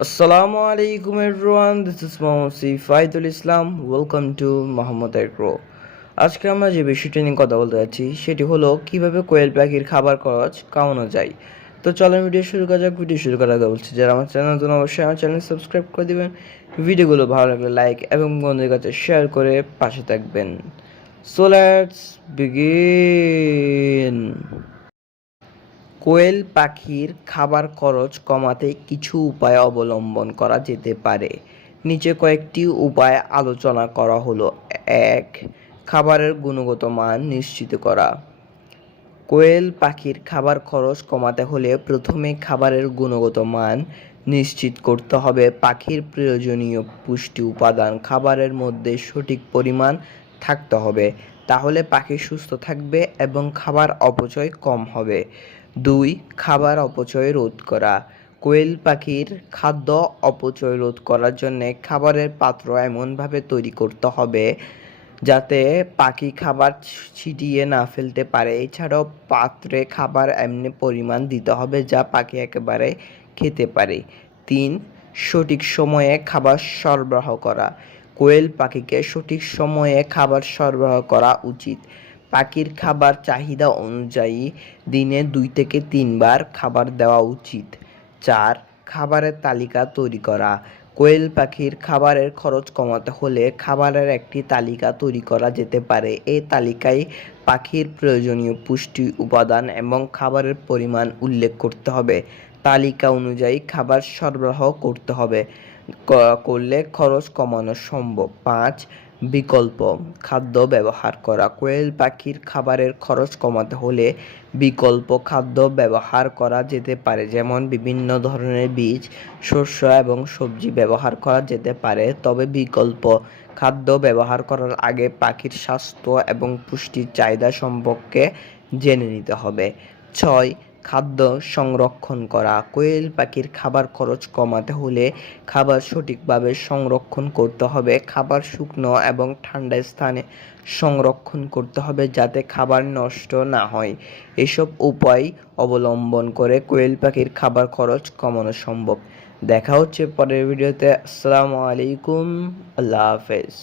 Assalamu alaikum everyone, this is Mohammad Faidul Islam. Welcome to Mohammad Agro. আজকে আমরা যে বিষয়টি নিয়ে কথা বলতে যাচ্ছি সেটি হলো কিভাবে কোয়েল পাখির খাবার খরচ কমানো যায়। তো চলেন ভিডিও শুরু করা যাক। ভিডিও শুরু করার আগে বলছি, যারা আমার চ্যানেল নতুন অবশ্যই আমার চ্যানেল সাবস্ক্রাইব করে দিবেন, ভিডিওগুলো ভালো লাগলে লাইক এবং বন্ধুদের কাছে শেয়ার করে পাশে থাকবেন। So let's begin. কোয়েল পাখির খাবার খরচ কমাতে কিছু উপায় অবলম্বন করা যেতে পারে। নিচে কয়েকটি উপায় আলোচনা করা হলো। ১. খাবারের গুণগত মান নিশ্চিত করা। কোয়েল পাখির খাবার খরচ কমাতে হলে প্রথমে খাবারের গুণগত মান নিশ্চিত করতে হবে। পাখির প্রয়োজনীয় পুষ্টি উপাদান খাবারের মধ্যে সঠিক পরিমাণ থাকতে হবে, তাহলে পাখি সুস্থ থাকবে এবং খাবার অপচয় কম হবে। ২. খাবার অপচয় রোধ করা। কোয়েল পাখির খাদ্য অপচয় রোধ করার জন্য খাবারের পাত্র এমনভাবে তৈরি করতে হবে যাতে পাখি খাবার ছিটিয়ে না ফেলতে পারে। এছাড়াও পাত্রে খাবার এমনি পরিমাণ দিতে হবে যা পাখি একেবারে খেতে পারে। ৩. সঠিক সময়ে খাবার সরবরাহ করা। কোয়েল পাখিকে সঠিক সময়ে খাবার সরবরাহ করা উচিত। পাখির খাবার চাহিদা অনুযায়ী দিনে ২ থেকে ৩ বার খাবার দেওয়া উচিত। ৪. খাবারের তালিকা তৈরি করা। কোয়েল পাখির খাবারের খরচ কমাতে হলে খাবারের একটি তালিকা তৈরি করা যেতে পারে। এই তালিকায় পাখির প্রয়োজনীয় পুষ্টি উপাদান এবং খাবারের পরিমাণ উল্লেখ করতে হবে। তালিকা অনুযায়ী খাবার সরবরাহ করতে হবে, করলে খরচ কমানো সম্ভব। ৫. বিকল্প খাদ্য ব্যবহার করা। কোয়েল পাখির খাবারের খরচ কমাতে হলে বিকল্প খাদ্য ব্যবহার করা যেতে পারে, যেমন বিভিন্ন ধরনের বীজ, শস্য এবং সবজি ব্যবহার করা যেতে পারে। তবে বিকল্প খাদ্য ব্যবহার করার আগে পাখির স্বাস্থ্য এবং পুষ্টির চাহিদা সম্পর্কে জেনে নিতে হবে। ৬. খাদ্য সংরক্ষণ করা। কোয়েল পাখির খাবার খরচ কমাতে হলে খাবার সঠিকভাবে সংরক্ষণ করতে হবে। খাবার শুকনো এবং ঠান্ডা স্থানে সংরক্ষণ করতে হবে যাতে খাবার নষ্ট না হয়। এসব উপায় অবলম্বন করে কোয়েল পাখির খাবার খরচ কমানো সম্ভব। দেখা হচ্ছে পরের ভিডিওতে। আসসালামু আলাইকুম, আল্লাহ হাফেজ।